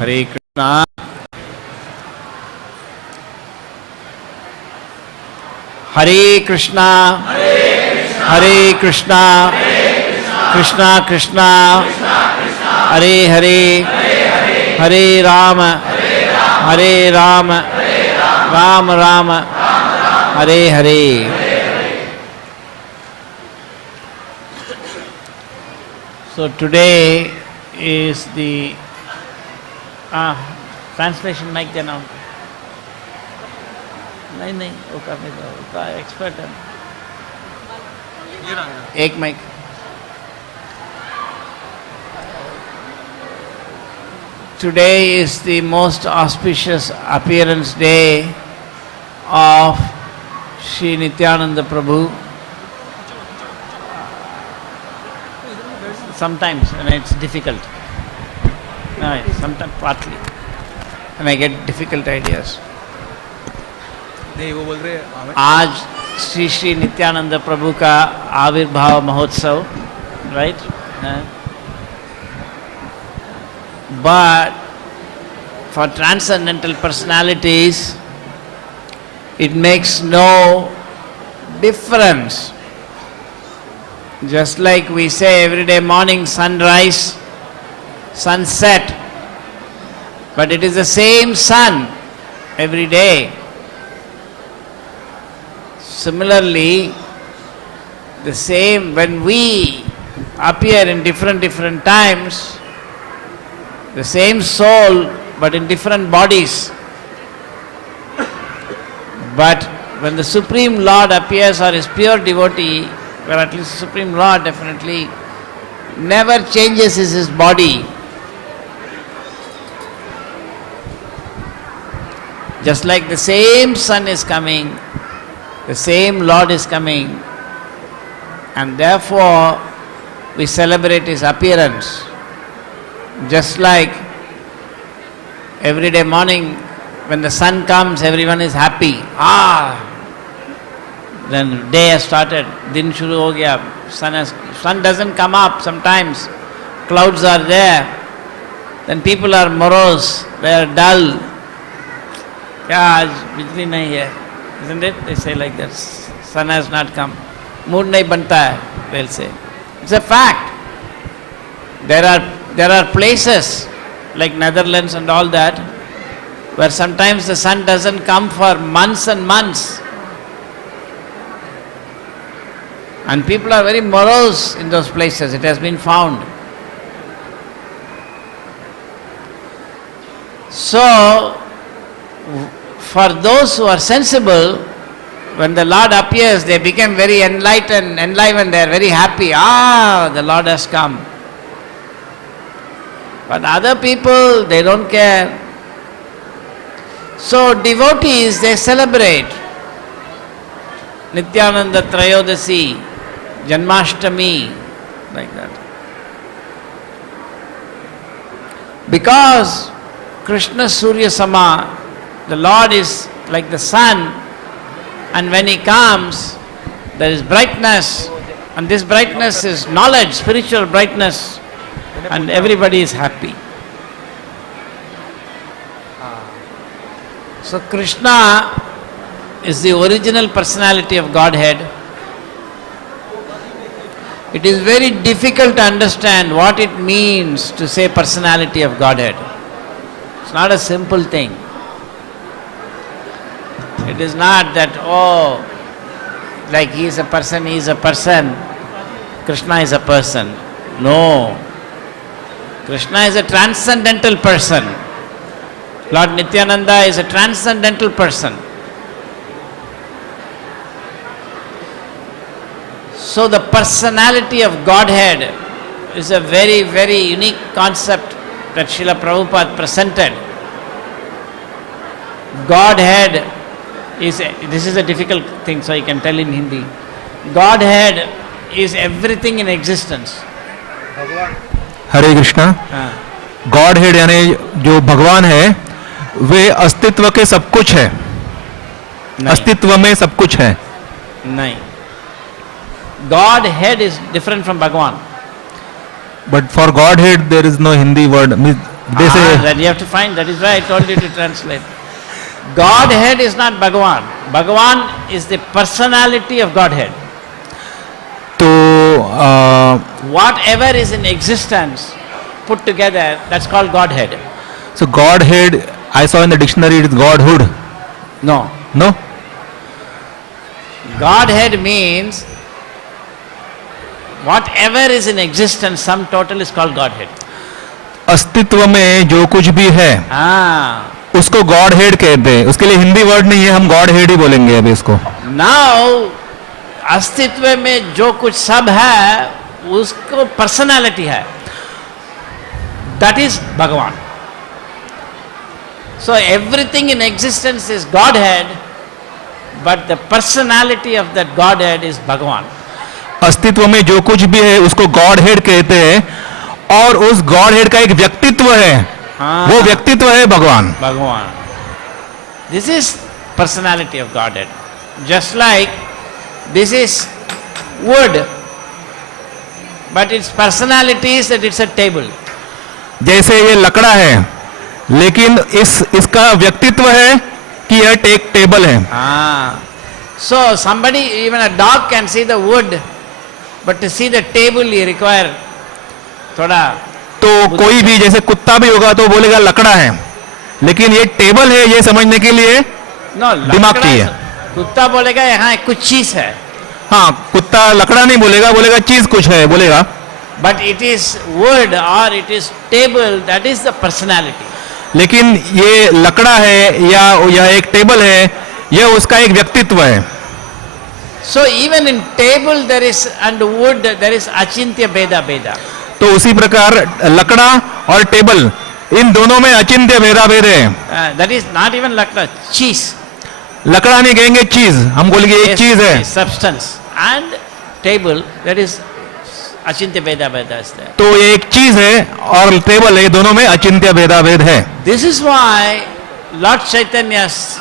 Hare Krishna. Hare Krishna. Hare Krishna. Krishna Krishna. Hare Hare. Hare Rama. Hare Rama. Rama Rama. Hare Hare. So today is the translation mic देना हो नहीं वो करने दो उसका expert है एक mic Today is the most auspicious appearance day of Sri Nityananda Prabhu. Sometimes when it's difficult, sometimes partly, and I get difficult ideas. आज श्री श्री नित्यानंद प्रभु का आविर्भाव महोत्सव, right? But for transcendental personalities, it makes no difference. Just like we say every day morning sunrise, sunset, but it is the same sun every day. Similarly, the same when we appear in different times, the same soul but in different bodies. But when the Supreme Lord appears or is pure devotee, well, at least the Supreme Lord definitely never changes his body. Just like the same sun is coming, the same Lord is coming, and therefore we celebrate his appearance. Just like every day morning when the sun comes, everyone is happy. Then day has started, din shuru ho gaya, sun doesn't come up sometimes, clouds are there, then people are morose, they are dull. Kya aaj bijli nahi hai, isn't it? They say like that, sun has not come, mood nahi banta hai, they'll say. It's a fact. There are places like Netherlands and all that where sometimes the sun doesn't come for months and months. And people are very morose in those places, it has been found. So, for those who are sensible, when the Lord appears, they become very enlivened, they are very happy. The Lord has come. But other people, they don't care. So devotees, they celebrate Nityananda Trayodasi, Janmashtami, like that. Because Krishna Surya Sama, the Lord is like the sun, and when he comes, there is brightness, and this brightness is knowledge, spiritual brightness, and everybody is happy. So Krishna is the original personality of Godhead. It is very difficult to understand what it means to say personality of Godhead. It's not a simple thing. It is not that, like he is a person, Krishna is a person. No. Krishna is a transcendental person. Lord Nityananda is a transcendental person. So the personality of Godhead is a very, very unique concept that Srila Prabhupada presented. Godhead is, this is a difficult thing, so I can tell in Hindi. Godhead is everything in existence. Hare Krishna. God head यानी जो भगवान है वे अस्तित्व के सब कुछ है. अस्तित्व में सब कुछ है. नहीं. God head is different from Bhagwan. But for Godhead there is no Hindi word. They say That you have to find. That is why I told you to translate. Godhead is not Bhagavan. Bhagavan is the personality of Godhead. तो Whatever is in existence put together, that's called Godhead. so Godhead, I saw in the dictionary it is Godhood. No. No? Godhead means whatever is in existence, sum total is called Godhead. अस्तित्व में जो कुछ भी है उसको God head कहते हैं. उसके लिए हिंदी वर्ड नहीं है, हम गॉड हेड ही बोलेंगे अभी इसको. Now, अस्तित्व में जो कुछ सब है उसको पर्सनालिटी है. That is भगवान. So everything in existence is Godhead, but the personality of that Godhead is भगवान. अस्तित्व में जो कुछ भी है उसको गॉड हेड कहते हैं और उस गॉड हेड का एक व्यक्तित्व है. वो व्यक्तित्व है भगवान. भगवान. This is personality of Godhead. Just like this is wood, but its personality is that it's a table. जैसे ये लकड़ा है लेकिन इसका व्यक्तित्व है कि यह एक टेबल है. So somebody, even a dog can see the wood, but to see the table you require थोड़ा. तो कोई भी जैसे कुत्ता भी होगा तो बोलेगा लकड़ा है, लेकिन ये टेबल है ये समझने के लिए दिमाग चाहिए. कुत्ता बोलेगा यहाँ कुछ चीज है. हाँ, कुत्ता लकड़ा नहीं बोलेगा, बोलेगा चीज कुछ है बोलेगा. But it is wood or it is table, that is the personality. लेकिन ये लकड़ा है या यह एक टेबल है, यह उसका एक व्यक्तित्व है. So even in table there is and wood there is achintya beda beda. तो उसी प्रकार लकड़ा और टेबल इन दोनों में अचिंत्य भेदाभेद है. That is not even lakda, cheese. लकड़ा नहीं कहेंगे, चीज हम बोलेंगे एक चीज है. Substance. And table that is achintya beda beda is there. तो ये एक चीज है और टेबल है, दोनों में अचिंत्य भेदाभेद है. This is why Lord Chaitanya's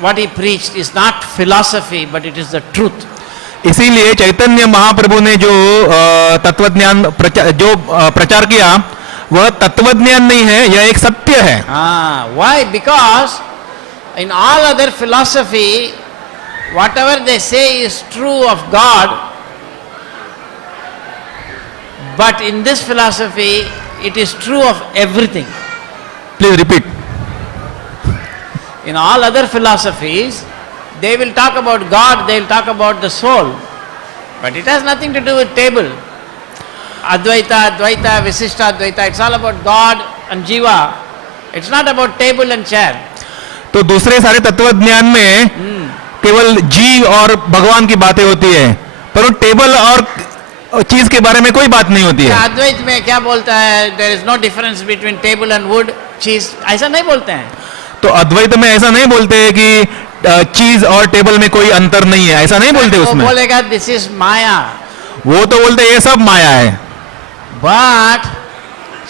what he preached is not philosophy but it is the truth. इसीलिए चैतन्य महाप्रभु ने जो तत्वज्ञान प्रचार किया वह तत्वज्ञान नहीं है, यह एक सत्य है. Why? Because in all other philosophy, whatever they say is true of God, but in this philosophy, it is true of everything. Please repeat. In all other philosophies, they will talk about God, they will talk about the soul, but it has nothing to do with table. Advaita, Advaita, Visishta, Advaita, it's all about God and Jiva. It's not about table and chair. तो दूसरे सारे तत्वज्ञान में केवल जीव और भगवान की बातें होती है, पर टेबल और चीज के बारे में कोई बात नहीं होती है. अद्वैत में क्या बोलता है? There is no difference between table and wood, cheese. ऐसा नहीं बोलते हैं. तो अद्वैत में ऐसा नहीं बोलते हैं कि चीज और टेबल में कोई अंतर नहीं है, ऐसा नहीं बोलते उसमें. वो बोलेगा दिस इज माया. वो तो बोलते ये सब माया है. बट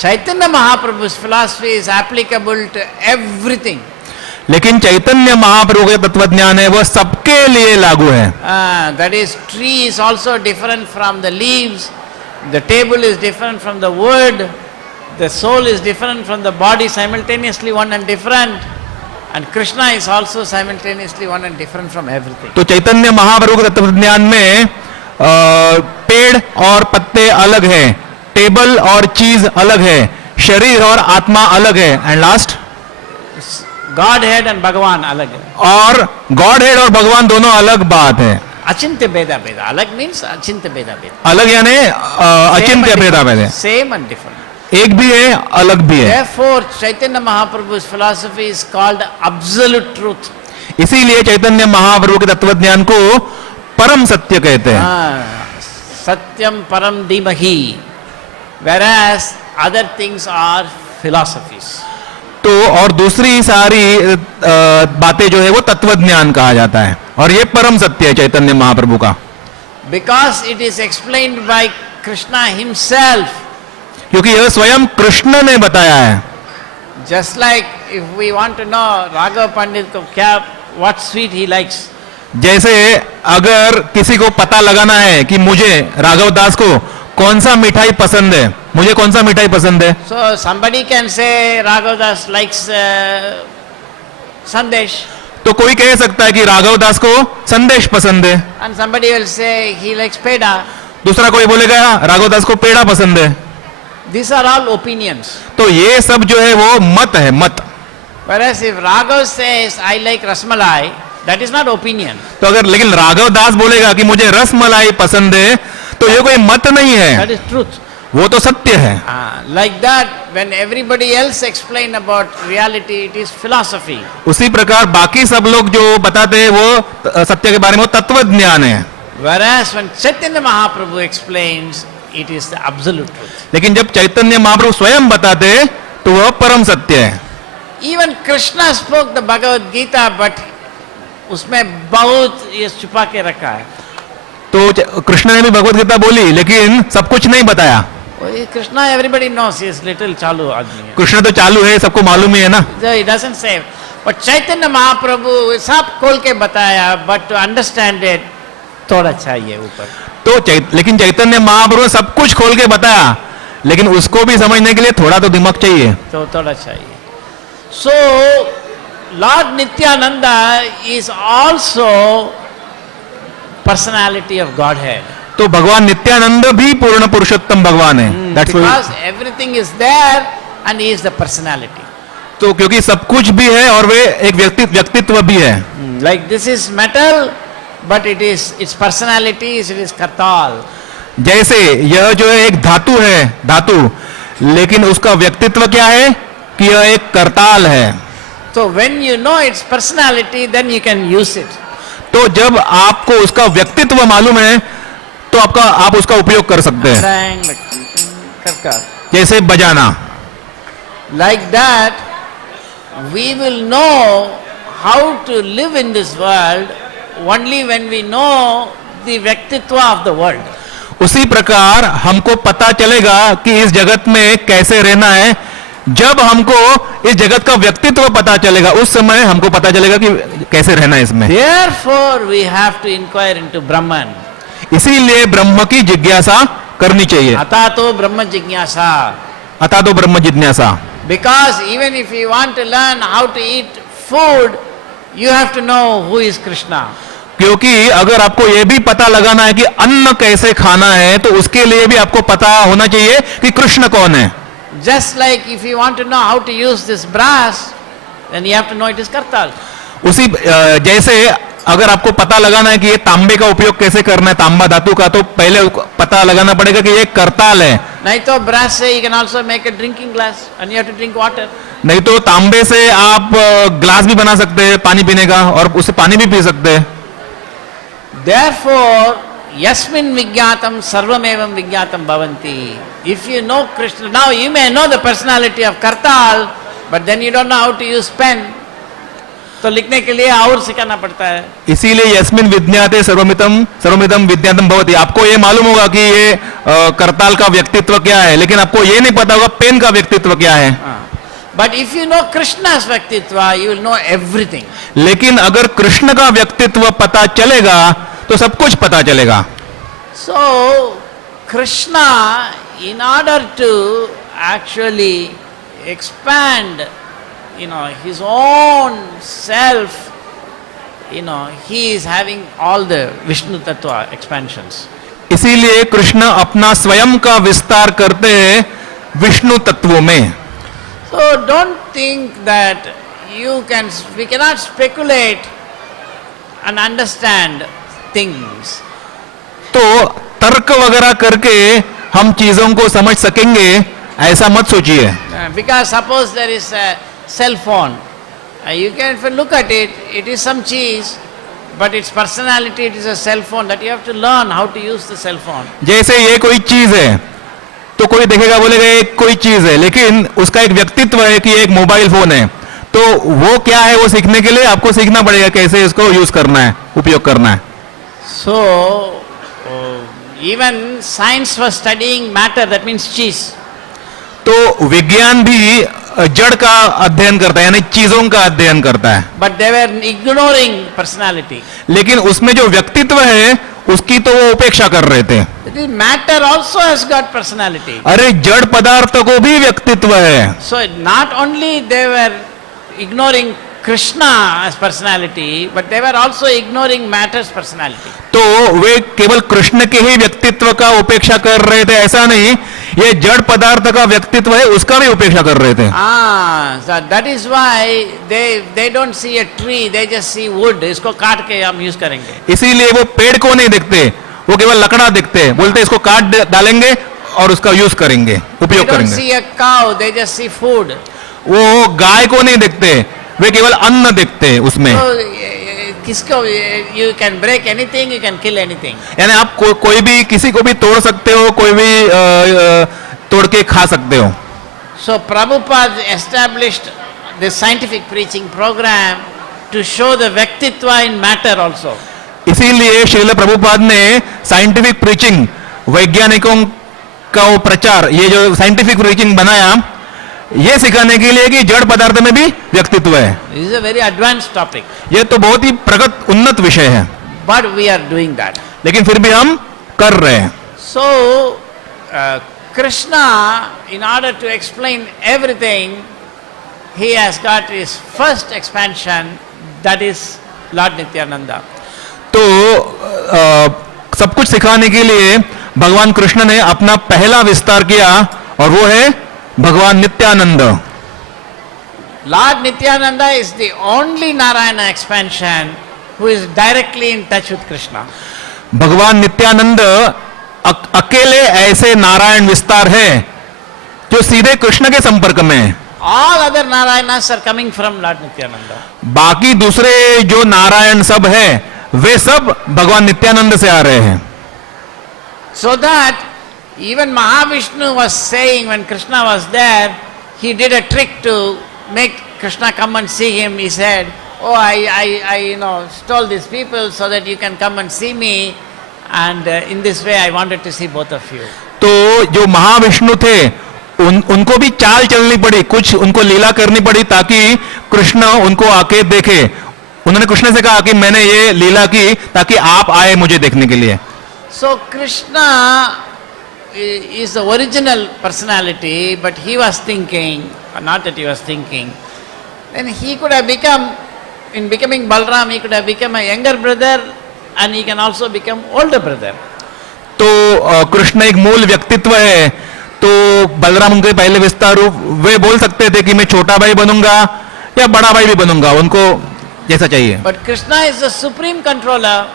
चैतन्य महाप्रभु's philosophy is applicable to everything. लेकिन चैतन्य महाप्रभु का तत्वज्ञान है वह सबके लिए लागू है. That is, tree is also different from the leaves, the table is different from the wood, the soul is different from the body, simultaneously one and different, and Krishna is also simultaneously one and different from everything. तो चैतन्य महाप्रभु के तत्वज्ञान में पेड़ और पत्ते अलग है, table और चीज अलग है, शरीर और आत्मा अलग है, and last God head and भगवान अलग है. और गॉड हेड और भगवान दोनों अलग बात है. अचिंत्य भेदा भेदा. अलग मीन्स अचिंत्य भेदा भेदा. अलग यानी अचिंत्य भेदाभेद है. Same and different. एक भी है अलग भी है. Therefore, Chaitanya Mahaprabhu's philosophy is called absolute truth. इसीलिए चैतन्य महाप्रभु के तत्वज्ञान को परम सत्य कहते हैं. सत्यम परम धीमहि. Whereas other things are philosophies. तो और दूसरी सारी बातें जो है वो तत्वज्ञान कहा जाता है और ये परम सत्य है चैतन्य महाप्रभु का. Because it is explained by Krishna himself. क्योंकि यह स्वयं कृष्ण ने बताया है. Just like if we want to know Raghav Pandit को क्या what sweet he likes. जैसे अगर किसी को पता लगाना है कि मुझे राघव दास को कौन सा मिठाई पसंद है, मुझे कौन सा मिठाई पसंद है. So somebody can say Raghavdas likes Sandesh, तो कोई कह सकता है कि राघव दास को संदेश पसंद है, and somebody will say he likes peda. दूसरा कोई बोलेगा राघव दास को पेड़ा पसंद है. These are all opinions. तो ये सब जो है वो मत है, मत. Whereas if Raghav says I like rasmalai, that is not opinion. तो अगर लेकिन राघव दास बोलेगा कि मुझे रस मलाई पसंद है, तो ये कोई मत नहीं That है, is truth. वो तो सत्य है. Like that, when everybody else explain about reality, it is philosophy. उसी प्रकार बाकी सब लोग जो बताते हैं वो सत्य के बारे में वो तत्व ज्ञान है. Whereas when Chaitanya Mahaprabhu explains, it is the absolute truth. लेकिन जब चैतन्य महाप्रभु स्वयं बताते हैं तो वह परम सत्य है. Even Krishna spoke the Bhagavad Gita, but उसमें बहुत ये छुपा के रखा है. तो कृष्ण ने भी भगवत गीता बोली लेकिन सब कुछ नहीं बताया. Krishna, everybody knows he is little चालू आदमी है. कृष्ण तो चालू है, सबको मालूम ही है ना. So he doesn't say. But Chaitanya Mahaprabhu सब खोल के बताया, but to understand it थोड़ा चाहिए ऊपर. तो लेकिन चैतन्य महाप्रभु ने सब कुछ खोल के बताया, लेकिन उसको भी समझने के लिए थोड़ा तो दिमाग चाहिए. तो थोड़ा चाहिए. So Lord Nityananda is also personality of Godhead. तो भगवान नित्यानंद भी पूर्ण पुरुषोत्तम भगवान है. That's why. Because everything is there and he is the personality. तो क्योंकि सब कुछ भी है और वे एक व्यक्तित्व भी है. Like this is metal, but its personality is it is Kartal. जैसे यह जो है एक धातु है, धातु, लेकिन उसका व्यक्तित्व क्या है कि यह एक करताल है. So when you know its personality, then you can use it. तो जब आपको उसका व्यक्तित्व मालूम है तो आप उसका उपयोग कर सकते हैं. जैसे बजाना. Like that, we will know how to live in this world only when we know the व्यक्तित्व of the world. उसी प्रकार हमको पता चलेगा कि इस जगत में कैसे रहना है जब हमको इस जगत का व्यक्तित्व पता चलेगा. उस समय हमको पता चलेगा कि कैसे रहना है इसमें. Therefore we have to inquire into Brahman. इसीलिए ब्रह्म की जिज्ञासा करनी चाहिए. अतः तो ब्रह्म जिज्ञासा. अतः तो ब्रह्म जिज्ञासा. Because even if you want to learn how to eat food, you have to know who is Krishna. क्योंकि अगर आपको यह भी पता लगाना है कि अन्न कैसे खाना है तो उसके लिए भी आपको पता होना चाहिए कि कृष्ण कौन है. Just like if you want to know how to use this brass, then you have to know it is Kartal. उसी जैसे अगर आपको पता लगाना है कि ये तांबे का उपयोग कैसे करना है, तांबा धातु का, तो पहले पता लगाना पड़ेगा कि ये करताल है. नहीं तो brass से you can also make a drinking glass and you have to drink water. नहीं तो तांबे से आप ग्लास भी बना सकते हैं पानी पीने का और उससे पानी भी पी सकते हैं. Therefore, yasmin vijñātam sarvamevam vijñātam bhavanti. If you know Krishna, now you may know the personality of Kartal, but then you don't know how to use pen. तो लिखने के लिए और सिखाना पड़ता है. इसीलिए यस्मिन विज्ञाते सर्वमिदं विज्ञातम भवति. आपको ये मालूम होगा कि ये करताल का व्यक्तित्व क्या है, लेकिन आपको ये नहीं पता होगा पेन का व्यक्तित्व क्या है. But if you know Krishna's व्यक्तित्व, you will know everything. लेकिन अगर कृष्ण का व्यक्तित्व पता चलेगा तो सब कुछ पता चलेगा. So Krishna, in order to actually expand, his own self, he is having all the Vishnu Tattva expansions. इसीलिए कृष्ण अपना स्वयं का विस्तार करते हैं विष्णु तत्वों में. So don't think that we cannot speculate and understand things. तो तर्क वगैरह करके हम चीजों को समझ सकेंगे ऐसा मत सोचिए. Because suppose there is a cell phone, you can, if you look at it, it is some cheese, but its personality, it is a cell phone that you have to learn how to use the cell phone. जैसे ये कोई चीज है तो कोई देखेगा बोलेगा ये कोई चीज है, लेकिन उसका एक व्यक्तित्व है कि एक मोबाइल फोन है. तो वो क्या है वो सीखने के लिए आपको सीखना पड़ेगा कैसे इसको यूज करना है, उपयोग करना है. So even science was studying matter, that means cheese. तो विज्ञान भी जड़ का अध्ययन करता है यानी चीजों का अध्ययन करता है. But they were ignoring personality. लेकिन उसमें जो व्यक्तित्व है उसकी तो वो उपेक्षा कर रहे थे। The matter also has got personality. अरे जड़ पदार्थ को भी व्यक्तित्व है। So not only they were ignoring Krishna as personality, but they were also ignoring matter's personality. तो वे केवल कृष्ण के ही व्यक्तित्व का उपेक्षा कर रहे थे ऐसा नहीं, ये जड़ पदार्थ का व्यक्तित्व है उसका भी उपेक्षा कर रहे थे। So that is why they don't see a tree, they just see wood. इसको काट के हम यूज करेंगे। इसीलिए वो पेड़ को नहीं देखते, वो केवल लकड़ा देखते, बोलते इसको काट डालेंगे और उसका यूज करेंगे, They उपयोग don't करेंगे। see a cow, they just see food. वो गाय को नहीं देखते, वे केवल अन्न देखते हैं उसमें। So किसको you can break anything, you can kill anything. यानी आप कोई भी किसी को भी तोड़ सकते हो, कोई भी तोड़ के खा सकते हो। So Prabhupada established the scientific preaching program to show the Vyaktitva in matter also. इसीलिए श्रील प्रभुपाद ने साइंटिफिक प्रीचिंग, वैज्ञानिकों का वो प्रचार, ये जो साइंटिफिक प्रीचिंग बनाया, ये सिखाने के लिए कि जड़ पदार्थ में भी व्यक्तित्व है। This is a very advanced topic. ये तो बहुत ही प्रगत उन्नत विषय है, But we are doing that. लेकिन फिर भी हम कर रहे हैं। So Krishna, in order to explain everything, he has got his first expansion, that is Lord Nityananda. तो सब कुछ सिखाने के लिए भगवान कृष्ण ने अपना पहला विस्तार किया और वो है भगवान Nityanand. Lord Nityananda is the only Narayana expansion who is directly in touch with Krishna. भगवान नित्यानंद अकेले ऐसे नारायण विस्तार है जो सीधे कृष्ण के संपर्क में है। All other Narayanas are coming from Lord Nityananda. बाकी दूसरे जो नारायण सब है वे सब भगवान नित्यानंद से आ रहे हैं। So that even Mahavishnu was saying when Krishna was there, he did a trick to make Krishna come and see him. He said, "Oh, I stole these people so that you can come and see me, and in this way I wanted to see both of you." तो जो महाविष्णु थे उनको भी चाल चलनी पड़ी, कुछ उनको लीला करनी पड़ी ताकि कृष्ण उनको आके देखे। उन्होंने कृष्ण से कहा कि मैंने ये लीला की ताकि आप आए मुझे देखने के लिए। So Krishna is the original personality, but he was thinking, not that he was thinking, then he could have become, in becoming Balram, he could have become a younger brother and he can also become older brother. तो कृष्ण एक मूल व्यक्तित्व है, तो बलराम उनके पहले विस्तार रूप, वे बोल सकते थे कि मैं छोटा भाई बनूंगा या बड़ा भाई भी बनूंगा, उनको जैसा चाहिए। But Krishna is the supreme controller.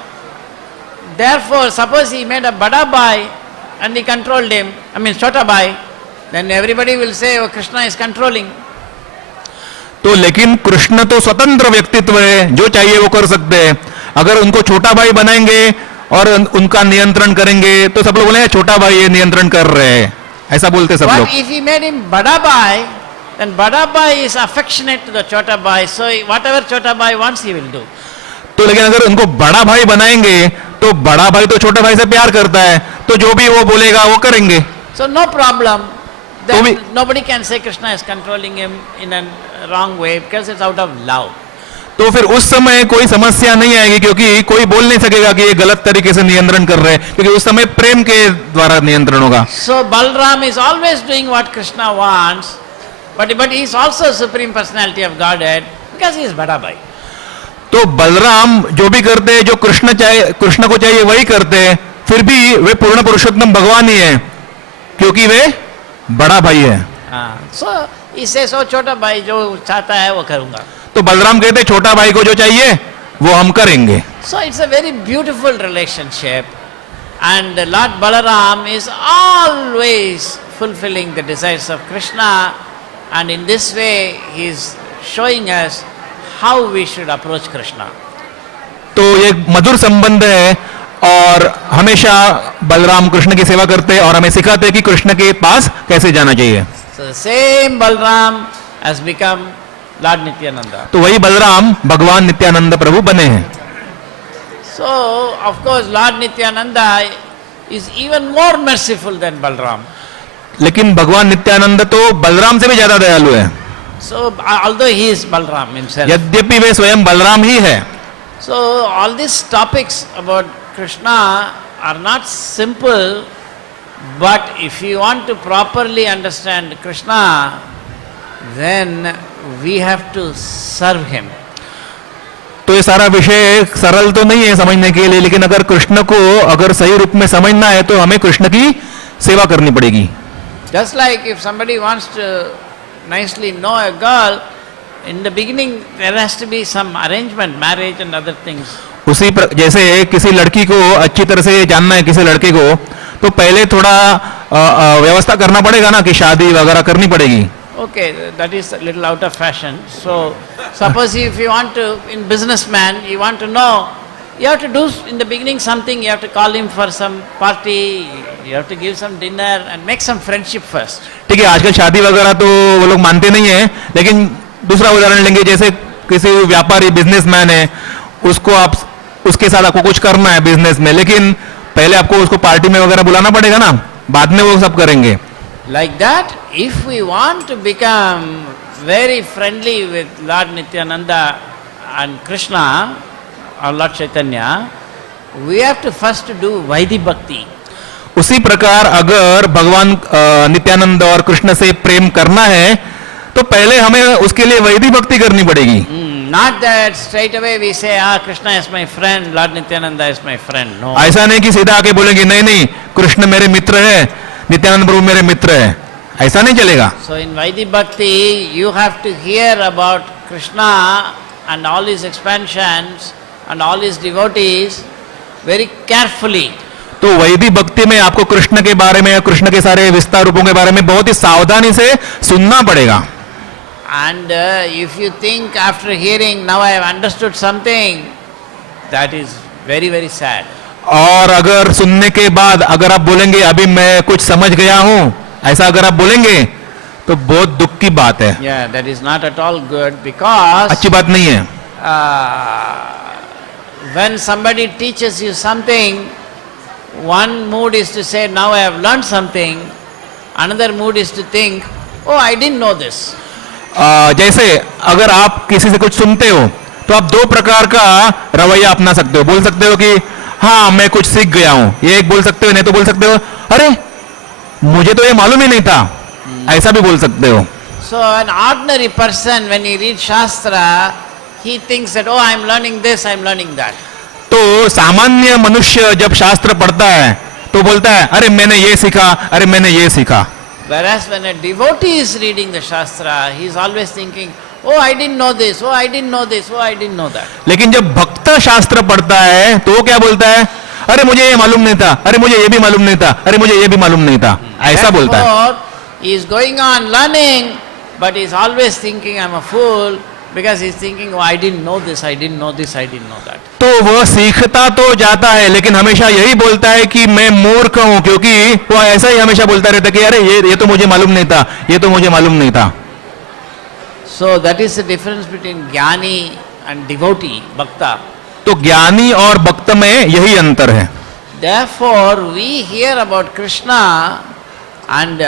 Therefore, suppose he made a bada bhai and he controlled him, I mean chota bhai, then everybody will say, oh, Krishna is controlling. तो लेकिन कृष्ण तो स्वतंत्र व्यक्तित्व है, जो चाहिए वो कर सकते हैं। अगर उनको छोटा भाई बनाएंगे और उनका नियंत्रण करेंगे तो सब लोग बोलेंगे छोटा भाई ये नियंत्रण कर रहे हैं, ऐसा बोलते सब लोग। But if he made him bada bhai, then bada bhai is affectionate to the chota bhai, so whatever chota bhai wants he will do. तो लेकिन अगर उनको बड़ा भाई बनाएंगे तो बड़ा भाई तो छोटे भाई से प्यार करता है, तो जो भी वो बोलेगा वो करेंगे। So no problem. तो Then भी nobody can say Krishna is controlling him in a wrong way because it's out of love. तो फिर उस समय कोई समस्या नहीं आएगी, क्योंकि कोई बोल नहीं सकेगा कि ये गलत तरीके से नियंत्रण कर रहे हैं, क्योंकि उस समय प्रेम के द्वारा नियंत्रण होगा। So Balram is always doing what Krishna wants, but he is also supreme personality of Godhead because he is bada bhai. तो बलराम जो भी करते हैं, जो कृष्ण को चाहिए वही करते हैं, फिर भी वे पूर्ण पुरुषोत्तम भगवान ही है, क्योंकि वे बड़ा भाई है। So he says, oh छोटा भाई जो चाहता है वो करूंगा। तो बलराम कहते हैं छोटा भाई को जो चाहिए वो हम करेंगे। So it's a very beautiful relationship, and Lord Balaram is always fulfilling the desires of Krishna, and in this way he is showing us how we should approach Krishna. तो ये मधुर संबंध है और हमेशा बलराम कृष्ण की सेवा करते हैं और हमें सिखाते हैं कि कृष्ण के पास कैसे जाना चाहिए। So the same Balram has become Lord Nityananda. तो वही बलराम भगवान नित्यानंद प्रभु बने हैं। So of course Lord Nityananda is even more merciful than Balram. लेकिन भगवान नित्यानंद तो बलराम से भी ज्यादा दयालु है। So although he is Balram himself. यद्यपि वे स्वयं बलराम ही है। So all these topics about Krishna are not simple, but if you want to properly understand Krishna, then we have to serve him. तो ये सारा विषय सरल तो नहीं है समझने के लिए, लेकिन अगर कृष्ण को अगर सही रूप में समझना है तो हमें कृष्ण की सेवा करनी पड़ेगी. Just like if somebody wants to nicely know a girl, in the beginning there has to be some arrangement, marriage and other things. जैसे किसी लड़की को अच्छी तरह से जानना है किसी लड़के को, तो पहले थोड़ा व्यवस्था करना पड़ेगा ना कि शादी वगैरह करनी पड़ेगी. Okay, that is a little out of fashion. So, suppose if you want to, in businessman, you want to know, you have to do in the beginning something, you have to call him for some party, you have to give some dinner and make some friendship first. ठीक है, आजकल शादी वगैरह तो वो लोग मानते नहीं है, लेकिन दूसरा उदाहरण लेंगे, जैसे किसी व्यापारी बिजनेसमैन है, उसको आप उसके साथ आपको कुछ करना है बिजनेस में, लेकिन पहले आपको उसको पार्टी में वगैरह बुलाना पड़ेगा ना, बाद में वो सब करेंगे. Like that, if we want to become very friendly with Lord Nityananda and Krishna or Lord Chaitanya, we have to first do Vaidhi Bhakti. उसी प्रकार अगर भगवान नित्यानंद और कृष्ण से प्रेम करना है तो पहले हमें उसके लिए वैदिक भक्ति करनी पड़ेगी. Not that straight away we say, Krishna is my friend, Lord Nityananda is my friend. No. ऐसा नहीं कि सीधा आके बोलेंगे नहीं नहीं कृष्ण मेरे मित्र है, नित्यानंद प्रभु मेरे मित्र है, ऐसा नहीं चलेगा. So in Vaidhi Bhakti, you have to hear about Krishna and all his expansions and all his devotees very carefully. तो वैदिक भक्ति में आपको कृष्ण के बारे में, कृष्ण के सारे विस्तार रूपों के बारे में बहुत ही सावधानी से सुनना पड़ेगा. And if you think after hearing, now I have understood something, that is very, very sad. और अगर सुनने के बाद अगर आप बोलेंगे अभी मैं कुछ समझ गया हूं, ऐसा अगर आप बोलेंगे तो बहुत दुख की बात है. Yeah, that is not at all good, because अच्छी बात नहीं है. when somebody teaches you something, one mood is to say, now I have learned something. Another mood is to think, oh, I didn't know this. जैसे अगर आप किसी से कुछ सुनते हो तो आप दो प्रकार का रवैया अपना सकते हो. बोल सकते हो कि हाँ मैं कुछ सीख गया हूं, ये एक बोल सकते हो, नहीं तो बोल सकते हो अरे मुझे तो ये मालूम ही नहीं था, ऐसा भी बोल सकते हो. So an ordinary person, when he reads Shastra, he thinks that, oh, I am learning this, I am learning that. तो सामान्य मनुष्य जब शास्त्र पढ़ता है तो बोलता है अरे मैंने ये सीखा, अरे मैंने ये सीखा. Whereas when a devotee is reading the Shastra, he is always thinking, oh, I didn't know this, oh, I didn't know this, oh, I didn't know that. लेकिन जब भक्त शास्त्र पढ़ता है तो वो क्या बोलता है, अरे मुझे ये मालूम नहीं था, अरे मुझे ये भी मालूम नहीं था, अरे मुझे ये भी मालूम नहीं था, ऐसा बोलता है. He is going on learning, but he is always thinking, I am a fool, because he is thinking, oh, I didn't know this, I didn't know this, I didn't know that. तो वह सीखता तो जाता है लेकिन हमेशा यही बोलता है कि मैं मूर्ख हूं, क्योंकि वो ऐसा ही हमेशा बोलता रहता है कि अरे ये तो मुझे मालूम नहीं था, ये तो मुझे मालूम नहीं था. So that is the difference between Jnani and devotee, Bhakta. तो ज्ञानी और भक्त में यही अंतर है. Therefore, we hear about Krishna, and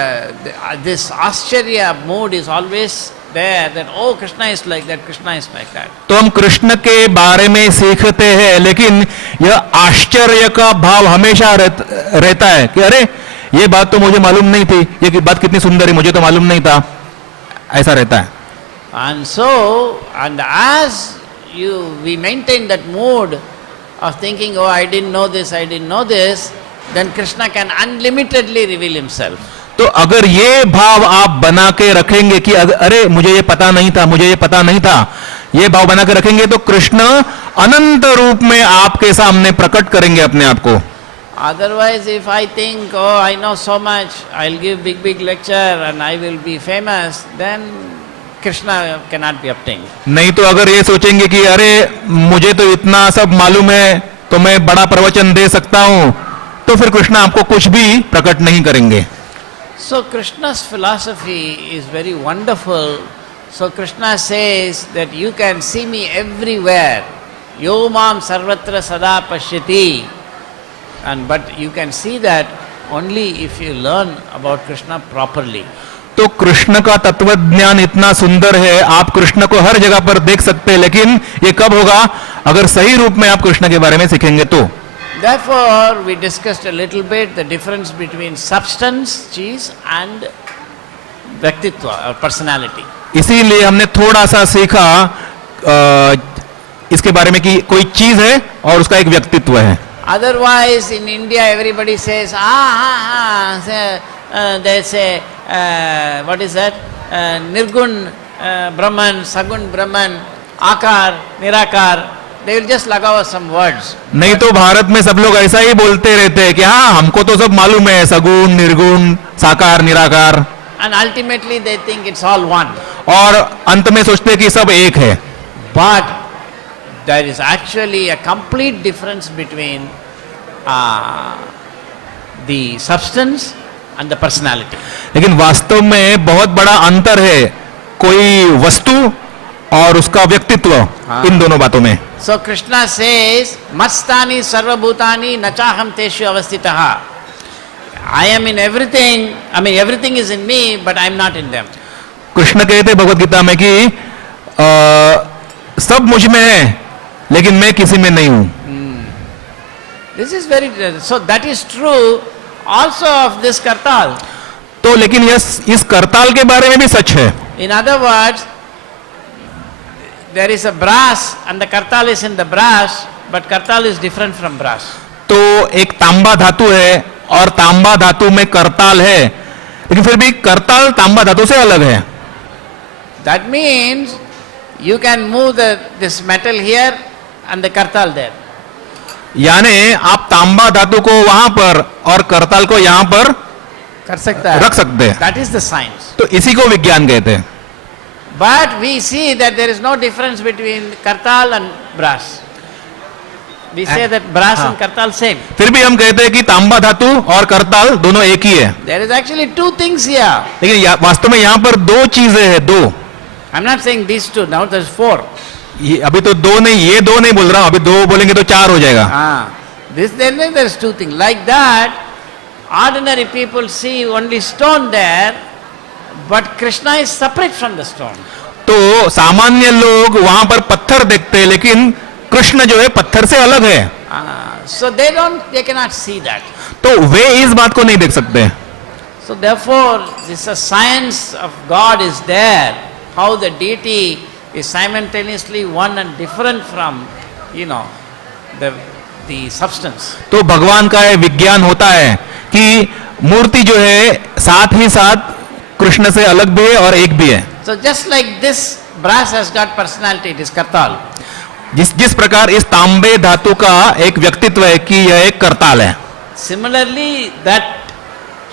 this Ascharya mood is always there, that, oh, Krishna is like that, Krishna is like that. तो हम कृष्ण के बारे में सीखते हैं, लेकिन यह आश्चर्य का भाव हमेशा रहता है कि अरे ये बात तो मुझे मालूम नहीं थी, ये बात कितनी सुंदर है, मुझे तो मालूम नहीं था, ऐसा रहता है. And so, and as we maintain that mood of thinking, oh, I didn't know this, I didn't know this, then Krishna can unlimitedly reveal himself. तो अगर ये भाव आप बना के रखेंगे कि अरे मुझे ये पता नहीं था, मुझे ये पता नहीं था, ये भाव बना के रखेंगे तो कृष्ण अनंत रूप में आपके सामने प्रकट करेंगे अपने आप को. Otherwise, if I think, oh, I know so much, I'll give big lecture and I will be famous, then Krishna cannot be obtained. नहीं तो अगर ये सोचेंगे कि अरे मुझे तो इतना सब मालूम है तो मैं बड़ा प्रवचन दे सकता हूं, तो फिर कृष्ण आपको कुछ भी प्रकट नहीं करेंगे. So Krishna's philosophy is very wonderful. So Krishna says that you can see me everywhere. Yo mam sarvatra sada pashyati. But you can see that only if you learn about Krishna properly. तो कृष्ण का तत्व ज्ञान इतना सुंदर है, आप कृष्ण को हर जगह पर देख सकते हैं, लेकिन ये कब होगा, अगर सही रूप में आप कृष्ण के बारे में सीखेंगे तो. Therefore, we discussed a little bit the difference between substance, cheese, and Vyaktitva or personality. इसीलिए हमने थोड़ा सा सीखा इसके बारे में कि कोई चीज है और उसका एक व्यक्तित्व है. Otherwise, in India, everybody says, they say, what is that? Nirgun Brahman, Sagun Brahman, Akar, Nirakar. They will just lagawa some words. नहीं तो भारत में सब लोग ऐसा ही बोलते रहते हैं कि हाँ हमको तो सब मालूम है, सगुण निर्गुण साकार निराकार. And ultimately they think it's all one. और अंत में सोचते हैं कि सब एक है. But there is actually a complete difference between the substance and the personality. लेकिन वास्तव में बहुत बड़ा अंतर है कोई वस्तु और उसका व्यक्तित्व इन दोनों बातों में. So Krishna says, Mastani sarvabhutani nachaham teshu avastitaha. I am in everything, everything is in me, but I am not in them. Krishna कहते हैं भगवत गीता में कि सब मुझ में है लेकिन मैं किसी में नहीं हूं. This is very, so that is true also of this kartal. तो लेकिन इस करताल के बारे में भी सच है. In other words, there is a brass and the kartal is in the brass, but kartal is different from brass. तो एक तांबा धातु है और तांबा धातु में करताल है, लेकिन फिर भी करताल तांबा धातु से अलग है. That means you can move this metal here and the kartal there. यानी आप तांबा धातु को वहां पर और करताल को यहां पर कर सकता है, रख सकते हैं. That is the science. तो इसी को विज्ञान कहते हैं. But we see that there is no difference between kartal and brass. We say that brass and kartal same. फिर भी हम कहते हैं कि तांबा धातु और करताल दोनों एक ही है. There is actually two things here. लेकिन वास्तव में यहाँ पर दो चीजें हैं. दो. I'm not saying these two. Now there's four. ये अभी तो दो नहीं, ये दो नहीं बोल रहा हूं. अभी दो बोलेंगे तो चार हो जाएगा. There's two things. Like that, ordinary people see only stone there, but Krishna is separate from the stone. तो सामान्य लोग वहां पर पत्थर देखते हैं, लेकिन कृष्ण जो है पत्थर से अलग है. So they cannot see that. तो वे इस बात को नहीं देख सकते. So therefore, this science of God is there. How the deity is simultaneously one and different from, the substance. तो भगवान का ये विज्ञान होता है कि मूर्ति जो है साथ ही साथ कृष्ण से अलग भी है और एक भी है. So just like this brass has got personality, it is kartal. जिस प्रकार इस तांबे धातु का एक व्यक्तित्व है कि यह एक करताल है. Similarly, that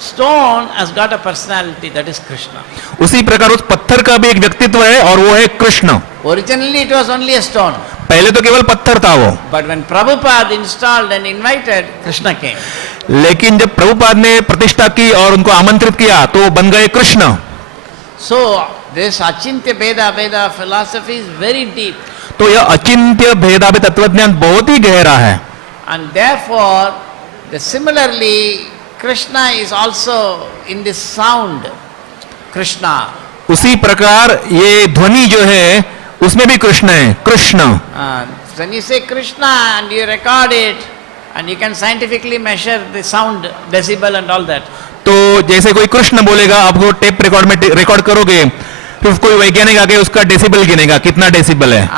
stone has got a personality, that is Krishna. उसी प्रकार उस पत्थर का भी एक व्यक्तित्व है और वो है Krishna. Originally it was only a stone. पहले तो केवल पत्थर था वो. But when Prabhupada installed and invited, Krishna came. लेकिन जब प्रभुपाद ने प्रतिष्ठा की और उनको आमंत्रित किया तो वो बन गए Krishna. So this Achintya Bheda philosophy is very deep. तो यह अचिंत्य भेदाभेद तत्वज्ञान बहुत ही गहरा है. And therefore, similarly, Krishna is also in this sound. Krishna. उसी प्रकार ये ध्वनि जो है उसमें भी कृष्ण है. Krishna. When you say Krishna and you record it, and you can scientifically measure the sound decibel and all that. तो जैसे कोई कृष्ण बोलेगा, आप वो टेप रिकॉर्ड में रिकॉर्ड करोगे, फिर कोई वैज्ञानिक आके उसका डेसिबल गिनेगा कितना डेसिबल है.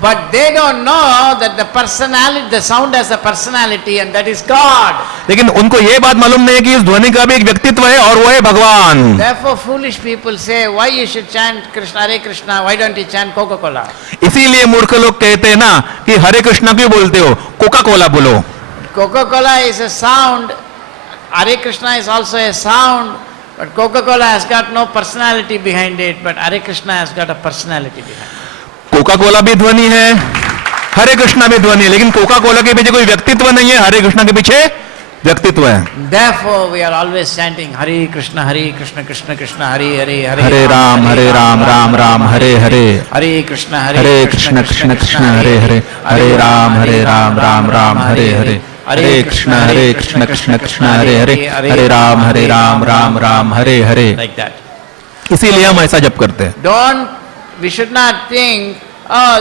But they don't know that the sound has a personality, and that is God. लेकिन उनको ये बात मालूम नहीं है कि इस ध्वनि का भी एक व्यक्तित्व है और वो है भगवान. Therefore foolish people say, why you should chant Krishna, Hare Krishna, why don't you chant Coca-Cola? इसीलिए मूर्ख लोग कहते हैं ना कि हरे कृष्णा क्यों बोलते हो, कोका कोला बोलो. Coca-Cola is a sound, Hare Krishna is also a sound, but Coca-Cola has got no personality behind it, but Hare Krishna has got a personality behind it. Coca Cola भी ध्वनि है, हरे कृष्णा भी ध्वनि है, लेकिन Coca Cola के पीछे कोई व्यक्तित्व नहीं है, हरे कृष्णा के पीछे व्यक्तित्व है. Therefore we are always chanting Hare Krishna Krishna Krishna Hare Hare Hare Ram Ram Ram Hare Hare, Hare Krishna Krishna Krishna Krishna Hare Hare, Hare Ram Ram Hare Hare, Hare Krishna Krishna Krishna Hare Hare, Hare Ram Ram Hare Hare. Like that. इसीलिए हम ऐसा जप करते हैं. We should not think,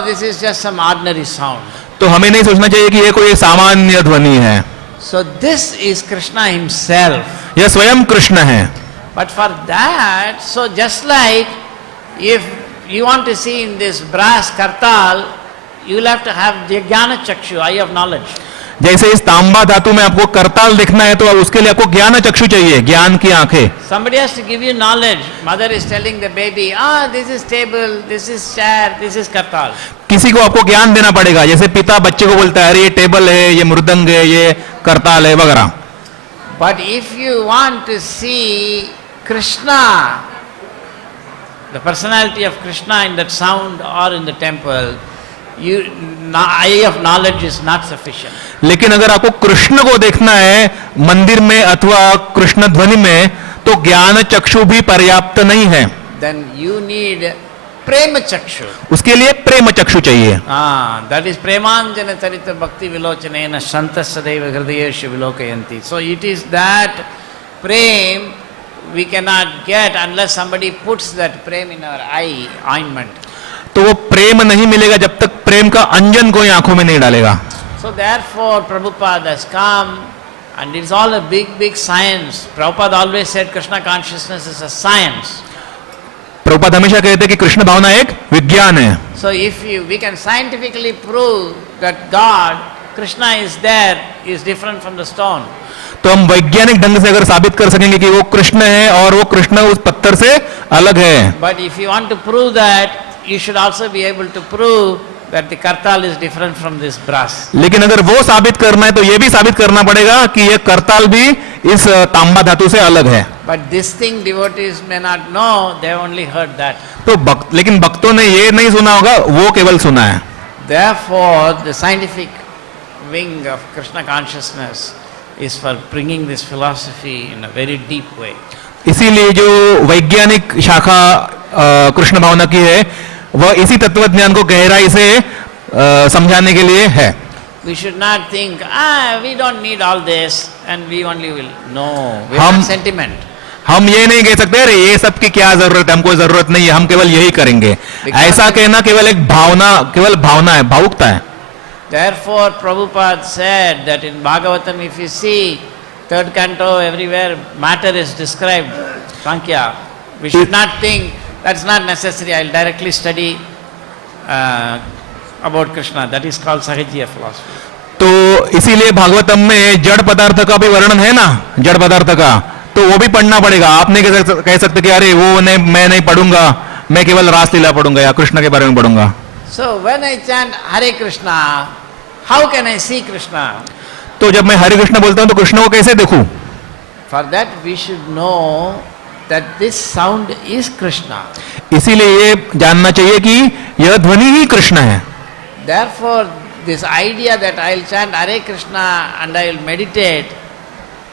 this is just some ordinary sound. तो हमें नहीं सोचना चाहिए कि ये कोई सामान्य ध्वनि है, So this is Krishna himself. यह स्वयं कृष्ण है. But for that, so just like if you want to see in this brass kartal, you will have to have the jnana chakshu, eye of knowledge. जैसे इस तांबा धातु में आपको करताल दिखना है तो उसके लिए आपको ज्ञान चक्षु चाहिए, ज्ञान की आंखें. Somebody has to give you knowledge. Mother is telling the baby, this is table, this is chair, this is kartal. किसी को आपको ज्ञान देना पड़ेगा, जैसे पिता बच्चे को बोलता है अरे ये टेबल है, ये मृदंग है, ये करताल है वगैरह. But if you want to see Krishna, the personality of Krishna in that sound or in the temple, eye of knowledge is not sufficient. लेकिन अगर आपको कृष्ण को देखना है मंदिर में अथवा कृष्ण ध्वनि में, तो ज्ञान चक्षु भी पर्याप्त नहीं है. Then you need prema chakshu. उसके लिए प्रेम चक्षु चाहिए. That is premanjana charita bhakti vilochanena shantas sadaiva hridayeshu vilokayanti. So it is that prem we cannot get unless somebody puts that prem in our eye ointment. तो वो प्रेम नहीं मिलेगा जब तक प्रेम का अंजन कोई आंखों में नहीं डालेगा. So therefore Prabhupada has come, and it's all a big science. Prabhupada always said Krishna consciousness is a science. Prabhupada हमेशा कहते हैं कि कृष्ण भावना एक विज्ञान है. So if we can scientifically prove that God, Krishna is there, is different from the stone. तो हम वैज्ञानिक ढंग से अगर साबित कर सकेंगे कि वो कृष्ण है और वो कृष्ण उस पत्थर से अलग है. But if you want to prove that, you should also be able to prove that the kartal is different from this brass. लेकिन अगर वो साबित करना है तो ये भी साबित करना पड़ेगा कि ये करताल भी इस तांबा धातु से अलग है. But this thing devotees may not know, they have only heard that. तो लेकिन भक्तों ने ये नहीं सुना होगा, वो केवल सुना है. Therefore the scientific wing of Krishna consciousness is for bringing this philosophy in a very deep way. इसीलिए जो वैज्ञानिक शाखा कृष्ण भावना की है वह इसी तत्व ज्ञान को गहराई से समझाने के लिए है. We should not think, we don't need all this and we only will. No, we have sentiment. हम ये नहीं कह सकते अरे ये सब की क्या जरूरत है, हमको जरूरत नहीं है, हम केवल यही करेंगे. ऐसा कहना केवल एक भावना है, भावुकता है. Therefore Prabhupada said that in Bhagavatam, if you see third canto, everywhere matter is described, Sankhya. We should not think that's not necessary, I'll directly study about Krishna. That is called Sahajya philosophy. तो इसीलिए भागवतम में जड़ पदार्थ का भी वर्णन है ना, जड़ पदार्थ का, तो वो भी पढ़ना पड़ेगा. आप नहीं कह सकते कि अरे वो मैं नहीं पढ़ूंगा, मैं केवल रास लीला पढ़ूंगा या कृष्ण के बारे में पढ़ूंगा. So when I chant Hare Krishna, how can I see Krishna? तो जब मैं हरे कृष्ण बोलता हूँ तो कृष्ण को कैसे देखूं? For that we should know that this sound is Krishna. इसीलिए ये जानना चाहिए कि यह ध्वनि ही कृष्ण है. Therefore this idea that I'll chant Hare Krishna and I'll meditate,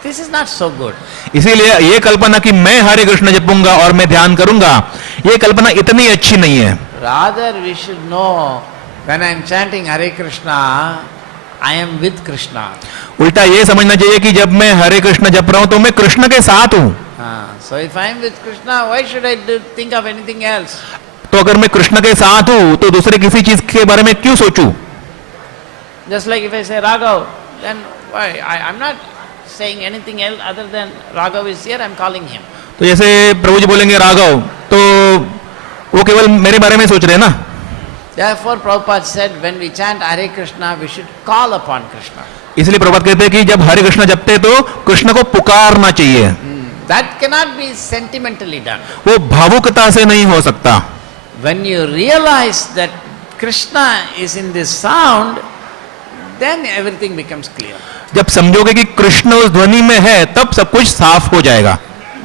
this is not so good. इसीलिए ये कल्पना कि मैं हरे कृष्ण जपूंगा और मैं ध्यान करूंगा, ये कल्पना इतनी अच्छी नहीं है. Rather we should know when I am chanting Hare Krishna, I am with Krishna. उल्टा ये समझना चाहिए कि जब मैं हरे कृष्ण जप रहा हूं तो मैं कृष्ण के साथ हूं. So if I am with Krishna, why should I think of anything else? तो अगर मैं कृष्ण के साथ हूं तो दूसरे किसी चीज के बारे में क्यों सोचूं? Just like if I say Raghav, then why? I'm not saying anything else other than Raghav is here, I'm calling him. तो जैसे प्रभु जी बोलेंगे राघव, तो वो केवल मेरे बारे में सोच रहे हैं ना. Therefore Prabhupada said when we chant Hare Krishna, we should call upon Krishna. इसलिए प्रभुपाद कहते हैं कि जब हरे कृष्ण जपते हैं तो कृष्ण को पुकारना चाहिए. That cannot be sentimentally done. वो भावुकता से नहीं हो सकता. When you realize that Krishna is in this sound, then everything becomes clear. जब समझोगे कि कृष्ण उस ध्वनि में है तब सब कुछ साफ हो जाएगा.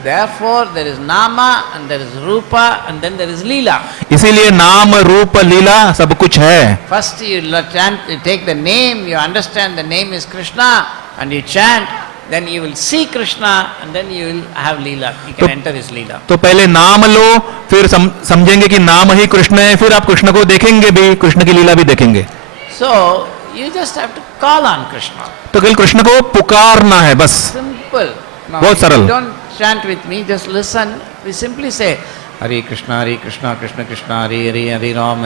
Therefore there is Nama and there is Rupa and then there is Leela. इसीलिए नाम रूप लीला सब कुछ है. First you chant, you take the name, you understand the name is Krishna and you chant, then you will see Krishna and then you will have Leela. You can enter his Leela. तो पहले नाम लो, फिर समझेंगे कि नाम ही कृष्ण है, फिर आप कृष्ण को देखेंगे भी, कृष्ण की लीला भी देखेंगे. So you just have to call on Krishna. तो केवल कृष्ण को पुकारना है बस. Simple. Now, बहुत सरल. don't chant with me, just listen. We simply say Hare Krishna Krishna Krishna Hare Hare Ram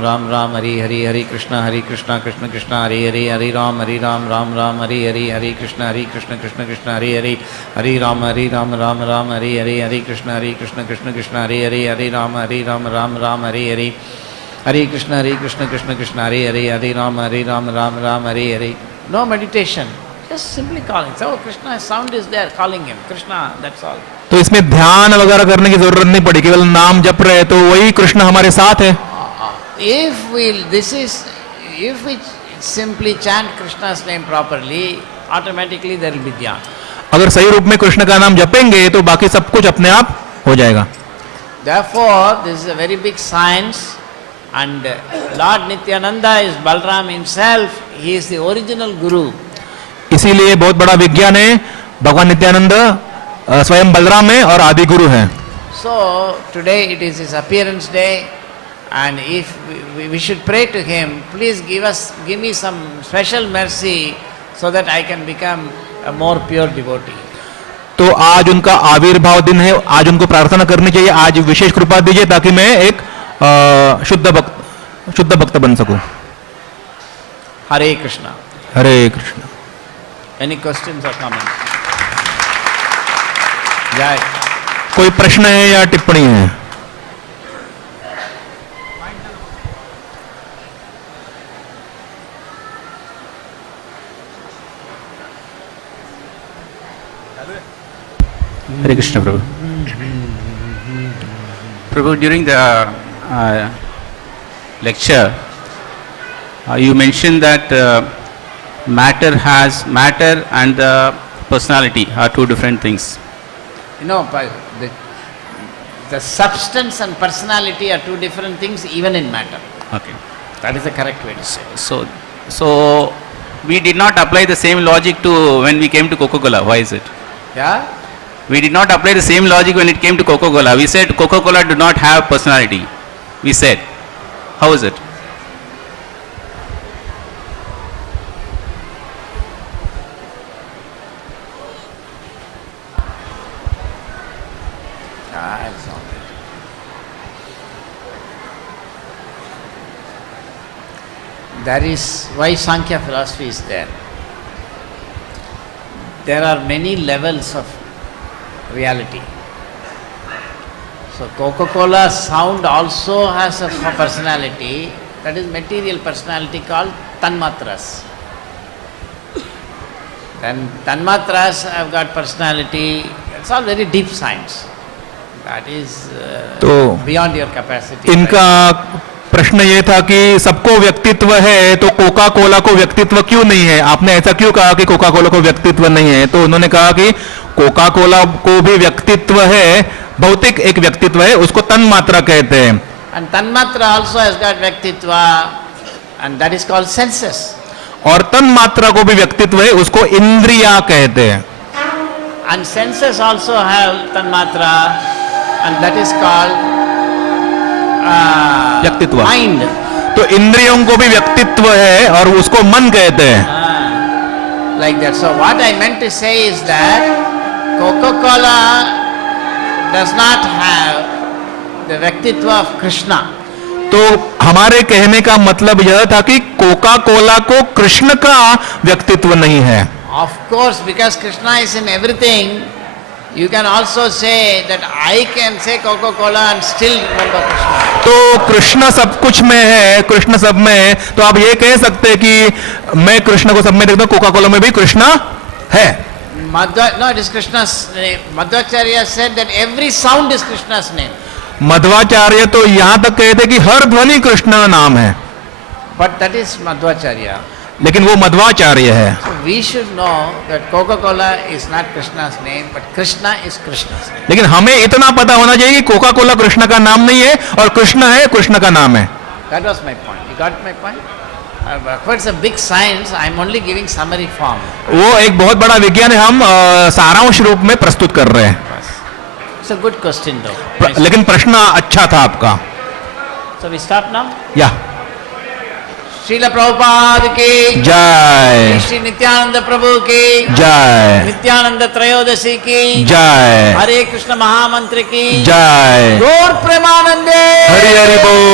Ram Hare Hare Hare Krishna Krishna Krishna Hare Hare Hare Ram Ram Hare Hare Krishna Krishna Hare Hare Ram Ram Hare Hare Krishna Krishna Hare Hare Ram Ram Hare Hare Hare Krishna Krishna Hare Hare Ram Hare Hare. No meditation, just simply calling. So Krishna sound is there, calling him Krishna. That's all. तो इसमें ध्यान वगैरह करने की जरूरत नहीं पड़ी, केवल नाम जप रहे तो वही कृष्ण हमारे साथ है। If we simply chant Krishna's name properly, automatically there will be dhyan. अगर सही रूप में कृष्ण का नाम जपेंगे तो बाकी सब कुछ अपने आप हो जाएगा। Therefore, this is a very big science, and Lord Nityananda is Balram himself. He is the original guru. इसीलिए बहुत बड़ा विज्ञान है, भगवान नित्यानंद स्वयं बलराम है और आदि गुरु है। So today it is his appearance day, and if we should pray to him, please give me some special mercy so that I can become a more pure devotee. तो आज उनका आविर्भाव दिन है, आज उनको प्रार्थना करनी चाहिए, आज विशेष कृपा दीजिए ताकि मैं एक शुद्ध भक्त बन सकूं। Hare Krishna. Hare Krishna. Any questions or comments? Jai. कोई प्रश्न है या टिप्पणी है? Hare Krishna, Prabhu. Prabhu, during the lecture, you mentioned that matter and the personality are two different things. You know, the substance and personality are two different things even in matter. Okay. That is the correct way to say it. So we did not apply the same logic to when we came to Coca-Cola. Why is it? Yeah? We did not apply the same logic when it came to Coca-Cola. We said Coca-Cola do not have personality. We said. How is it? It's all right. That is why Sankhya philosophy is there. There are many levels of reality. So Coca-Cola sound also has a personality, that is material personality called Tanmatras. Then Tanmatras have got personality, it's all very deep science. That is तो beyond your capacity. इनका प्रश्न ये था कि सबको व्यक्तित्व है तो कोका कोला को व्यक्तित्व क्यों नहीं है? आपने ऐसा क्यों कहा कि कोका कोला को व्यक्तित्व नहीं है? तो उन्होंने कहा कि कोका कोला को भी व्यक्तित्व है, भौतिक एक व्यक्तित्व है, उसको तन्मात्रा कहते हैं। And Tanmatra also has got Vyaktitva, and that is called senses. और तन्मात्रा को भी व्यक्तित्व है, उसको इंद्रिया कहते हैं। And senses also have Tanmatra, and that is called व्यक्तित्व। mind. तो इंद्रियों को भी व्यक्तित्व है और उसको मन कहते हैं। Like that. So what I meant to say is that Coca-Cola does not have the Vyaktitva of Krishna. तो हमारे कहने का मतलब यह था कि कोका कोला को कृष्ण का व्यक्तित्व नहीं है। Of course, because Krishna is in everything, you can also say that I can say Coca-Cola and still remember Krishna. तो कृष्ण सब कुछ में है, कृष्ण सब में है, तो आप ये कह सकते हैं कि मैं कृष्ण को सब में देखता हूँ, कोका कोला में भी कृष्ण है। No, it is Krishna's name. Madhvacharya said that every sound is Krishna's name. Madhvacharya तो यहाँ तक कहते कि हर ध्वनि कृष्ण का नाम है, But that is Madhvacharya. लेकिन वो मध्वाचार्य है। So we should know that Coca-Cola is not Krishna's name, but Krishna is Krishna's name. लेकिन हमें इतना पता होना चाहिए कि कोका कोला कृष्ण का नाम नहीं है और कृष्ण है, कृष्ण का नाम है। That was my point. You got my point? It's a big science. I am only giving summary form. वो एक बहुत बड़ा विज्ञान है, हम सारांश रूप में प्रस्तुत कर रहे हैं। It's a good question though. लेकिन प्रश्न अच्छा था आपका। So we stop now? या श्रील प्रभुपाद की जय, श्री नित्यानंद प्रभु की जय, नित्यानंद त्रयोदशी की जय, हरे कृष्ण महामंत्र की जय। गौर प्रेमानंदे हरि हरि बोल।